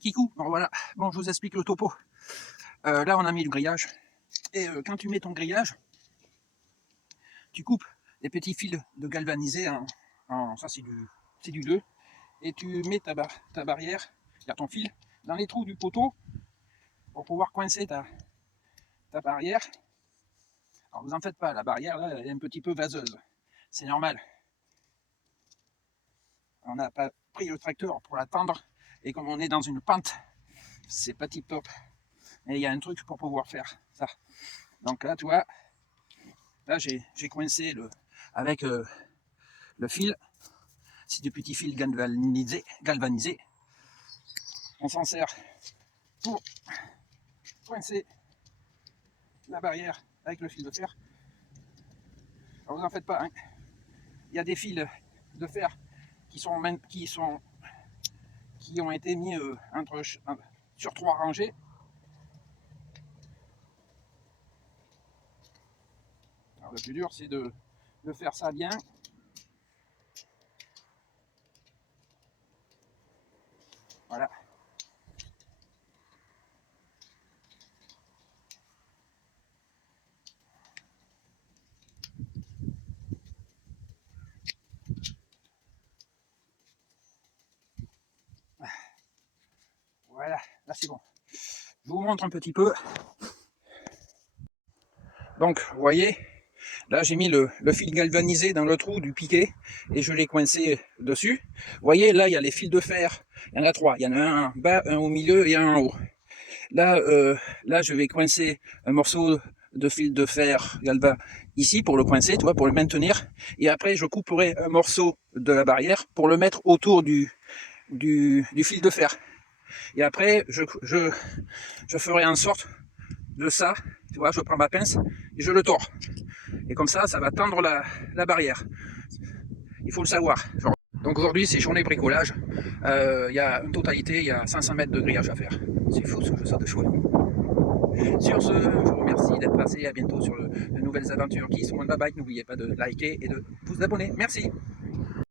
Kikou, bon voilà, bon je vous explique le topo. Là on a mis le grillage, et quand tu mets ton grillage, tu coupes des petits fils de galvanisé, ça c'est du 2, et tu mets ta barrière, il y a ton fil, dans les trous du poteau, pour pouvoir coincer ta barrière. Alors vous en faites pas, la barrière là elle est un petit peu vaseuse, c'est normal. On n'a pas pris le tracteur pour la tendre, et comme on est dans une pente, c'est pas tip top. Et il y a un truc pour pouvoir faire ça. Donc là, tu vois, là j'ai coincé avec le fil. C'est du petit fil galvanisé. On s'en sert pour coincer la barrière avec le fil de fer. Alors vous en faites pas, hein. Il y a des fils de fer qui ont été mis sur 3 rangées. Alors le plus dur c'est de faire ça bien. Voilà. Voilà, là c'est bon. Je vous montre un petit peu. Donc, vous voyez, là j'ai mis le fil galvanisé dans le trou du piquet et je l'ai coincé dessus. Vous voyez, là il y a les fils de fer, il y en a 3. Il y en a un en bas, un au milieu et un en haut. Là, là je vais coincer un morceau de fil de fer galva ici pour le coincer, tu vois, pour le maintenir. Et après je couperai un morceau de la barrière pour le mettre autour du fil de fer. Et après je ferai en sorte de ça, tu vois, je prends ma pince et je le tords. Et comme ça, ça va tendre la barrière. Il faut le savoir. Donc aujourd'hui, c'est journée bricolage. Il y a une totalité, il y a 500 mètres de grillage à faire. C'est fou ce que je sors de chouette. Sur ce, je vous remercie d'être passé. À bientôt sur de nouvelles aventures qui sont. Bye bye. N'oubliez pas de liker et de vous abonner. Merci.